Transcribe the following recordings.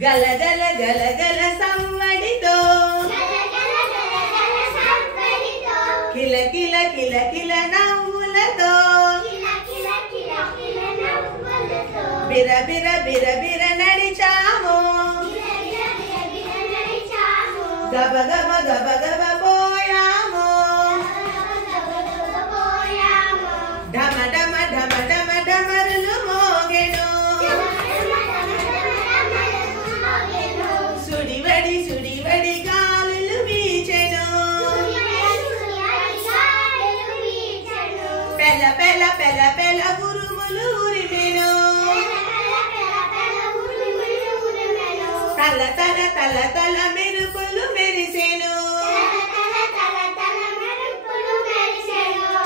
గల గల గల గల సవ్వడితో కిల కిల కిల కిల నవ్వులతో బిర బిర బిర బిర నడిచాము గబ గబ గబ గబ పోయాము ఢమ ఢమ ఢమ ఢమ ఢమరులు మోగెను సుడివడి సుడివడి గాలులు వీచెను పెల పెల పెల పెల ఉరుములు ఉరిమెను తల తల తల తల మెరుపులు మెరిసెను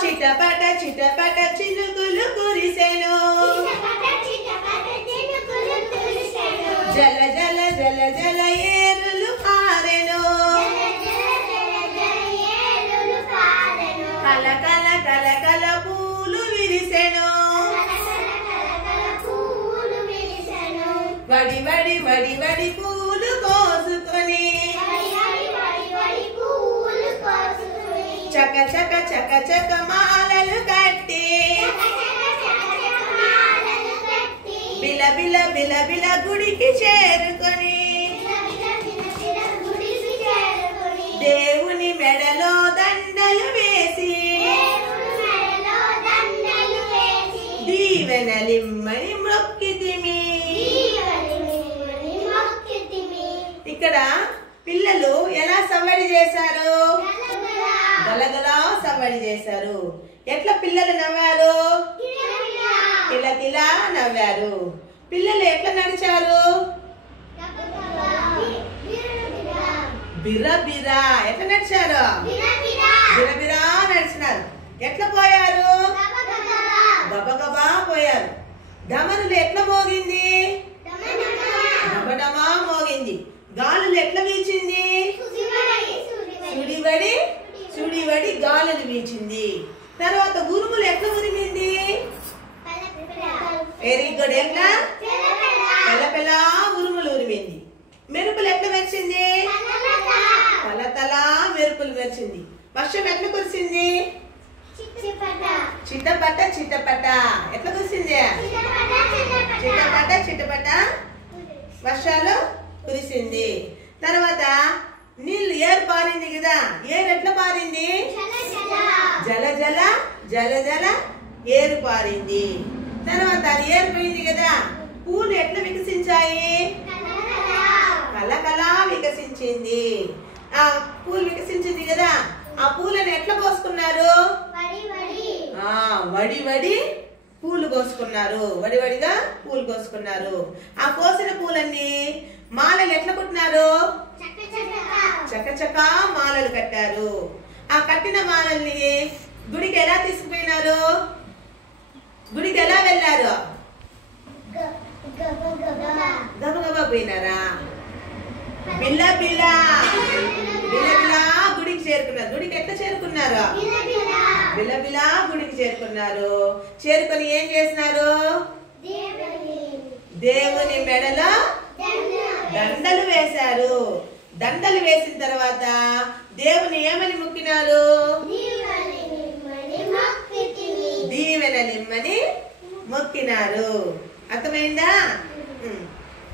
చిటపట చిటపట చినుకులు కురిసెను జల జల జల జల ఏరులు పారెను కల కల కల కల పూలు విరిసెను వడి వడి వడి వడి పూలు కోసుకొని చక చక చక చక మాలలు కట్టి బిల బిల బిల బిల గుడికి చేరుకొని దేవుని మెడలో దండలు వేసి దీవెనలిమ్మని మొక్కితిమి. ఇక్కడ పిల్లలు ఎలా సవ్వడి చేశారు? గలగలా సవ్వడి చేశారు. ఎట్లా పిల్లలు నవ్వారు? కిలకిలా నవ్వారు. పిల్లలు ఎట్లా నడిచారు? బిరబిరా. ఎట్లా నడిచారు? బిరబిరా నడిచినారు. ఎట్లా పోయారు? గబగబా పోయారు. ధమరులు ఎట్లా మోగింది? డమడమా మోగింది. గాలులు ఎట్లా వీచింది? సుడివడి సుడివడి గాలులు వీచింది. తర్వాత ఉరుములు ఎట్లా ఉరిమింది? Very good. ఎట్లా? పెల పెల ఉరుములు ఉరిమింది. మెరుపులు ఎట్లా మెరిచింది? తల తల మెరుపులు మెరిచింది. వర్షం ఎట్లా కురిసింది? చిట్టపట చిట్టపట. ఎట్లా కురిసింది? చిట్టపట చిట్టపట వర్షాలు కురిసింది. తర్వాత నీళ్ళు ఏరు పారింది కదా. ఏరు ఎట్లా పారింది? జల జల జల జల ఏరు పారింది. తర్వాత ఏరు పోయింది కదా. పూలు ఎట్లా వికసించాయి? కలకలా వికసించింది. ఆ పూలు వికసించింది కదా. ఆ పూలను ఎట్లా కోసుకున్నారు? వడి వడి పూలు కోసుకున్నారు. వడివడిగా పూలు కోసుకున్నారు. ఆ కోసిన పూలన్నీ మాలలు ఎట్లా కుట్టినారు? చకచకా మాలలు కట్టారు. ఆ కట్టిన మాలల్ని గుడికి ఎలా తీసుకుపోయినారు? గుడికి ఎలా వెళ్ళారు? గబగబా పోయినారా? బిల్ల బిల్ల బిల్ల బిల్ల గుడికి చేరుకున్నారు. గుడికి ఎట్లా చేరుకున్నారు? బిల్ల బిల్ల గుడికి చేరుకున్నారు. చేరుకొని ఏం చేసినారు? దేవుని మెడలో దండలు వేశారు. దండలు వేసిన తర్వాత దేవుని ఏమని మొక్కినారు? దీవెనలిమ్మని మొక్కినారు. అర్థమైందా?